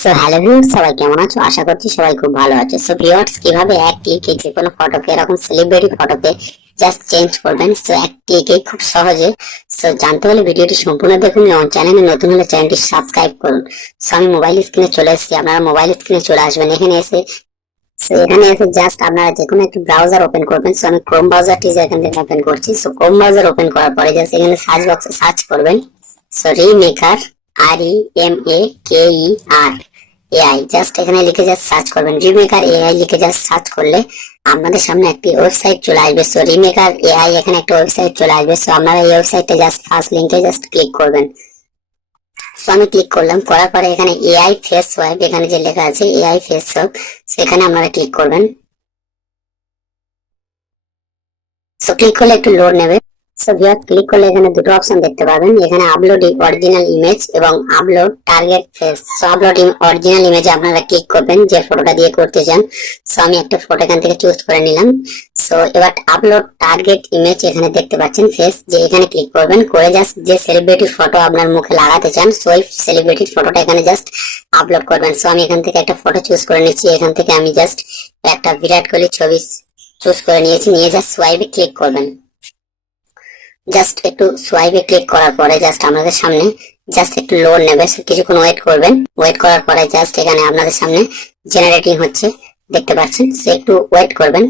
So hello viewers, সবাই কেমন আছো? আশা করছি সবাই খুব ভালো আছে। সো ভিউয়ার্স, কিভাবে এক ক্লিকে যে কোনো ফটোকে এরকম সেলিব্রিটি ফটোতে জাস্ট চেঞ্জ করবেন, সো এক ক্লিকে খুব সহজে। সো জানতে হলে ভিডিওটি সম্পূর্ণ দেখুন এবং চ্যানেলে নতুন হলে চ্যানেলটি সাবস্ক্রাইব করুন। সো আমি মোবাইল স্ক্রিনে চলে এসেছি, আপনারা মোবাইল স্ক্রিনে চলে আসবেন। এখানে এসে জাস্ট আপনারা যে কোনো একটি ব্রাউজার ওপেন করবেন। সো আমি ক্রোম ব্রাউজারটি এখান থেকে ওপেন করছি। সো ক্রোম ব্রাউজার ওপেন করার পরে জাস্ট এখানে সার্চ বক্সে সার্চ করবেন। So remaker, REMAKER AI, just এখানে লিখে জাস্ট সার্চ করবেন। রিমেকার এআই লিখে জাস্ট সার্চ করলে আপনাদের সামনে একটি ওয়েবসাইট চলে আসবে। সো রিমেকার এআই এখানে একটা ওয়েবসাইট চলে আসবে। সো আপনারা এই ওয়েবসাইটে জাস্ট ফার্স্ট লিংকে জাস্ট ক্লিক করবেন। সো আমি ক্লিক করলাম, করার পরে এখানে এআই ফেস ওয়াইপ এখানে যে লেখা আছে এআই ফেস ওয়াইপ, সেখানে আপনারা ক্লিক করবেন। সো ক্লিক করলে একটু লোড নেবে। সো ভিউয়ার্স, ক্লিক করলে এখানে দুটো অপশন দেখতে পাবেন। এখানে আপলোড অরিজিনাল ইমেজ এবং upload target face. So upload original ইমেজে আপনারা ক্লিক করবেন যে ফটোটা দিয়ে করতে চান। সো আমি একটা ফটো এখান থেকে চুজ করে নিলাম। সো এবার আপলোড টার্গেট ইমেজ এখানে দেখতে পাচ্ছেন ফেস, যে এখানে ক্লিক করবেন। করে জাস্ট যে সেলিব্রিটি ফটো আপনার মুখে লাগাতে চান, সো ওই সেলিব্রিটি ফটোটা এখানে জাস্ট আপলোড করবেন। সো আমি এখান থেকে একটা ফটো চুজ করে নিচ্ছি। এখান থেকে আমি জাস্ট একটা বিরাট কোহলি ছবি চুজ করে নিয়েছি। নিয়ে জাস্ট সোয়াইপে ক্লিক করবেন। জাস্ট একটু সোয়াইপে ক্লিক করার পরে জাস্ট আমাদের সামনে জাস্ট একটু লোড নেবে, কিছুক্ষণ ওয়েট করবেন। ওয়েট করার পরে জাস্ট এখানে আপনাদের সামনে জেনারেটিং হচ্ছে, দেখতে পাচ্ছেন। সে একটু ওয়েট করবেন।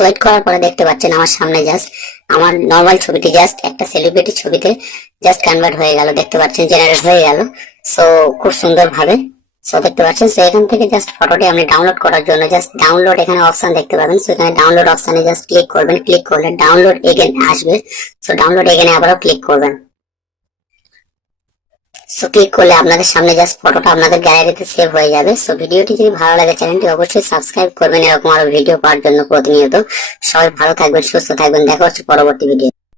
ওয়েট করার পরে দেখতে পাচ্ছেন আমার সামনে জাস্ট আমার নর্মাল ছবিটি জাস্ট একটা সেলিব্রিটি ছবিতে জাস্ট কনভার্ট হয়ে গেল, দেখতে পাচ্ছেন জেনারেট হয়ে গেল। সো খুব সুন্দর ভাবে সো দেখতে পাচ্ছেন। সো এখান থেকে জাস্ট ফটোটি আপনি ডাউনলোড করার জন্য জাস্ট ডাউনলোড এখানে অপশন দেখতে পাবেন। সো এখানে ডাউনলোড অপশনে জাস্ট ক্লিক করবেন। ক্লিক করলে ডাউনলোড এগেন আসবে। সো ডাউনলোড এগেনে আবারও ক্লিক করবেন। সো ক্লিক করলে আপনাদের সামনে জাস্ট ফটোটা আপনাদের গ্যালারিতে সেভ হয়ে যাবে। সো ভিডিওটি যদি ভালো লাগে চ্যানেলটি অবশ্যই সাবস্ক্রাইব করবেন এরকম আরো ভিডিও পাওয়ার জন্য প্রতিনিয়ত। সবাই ভালো থাকবেন, সুস্থ থাকবেন, দেখা হচ্ছে পরবর্তী ভিডিও।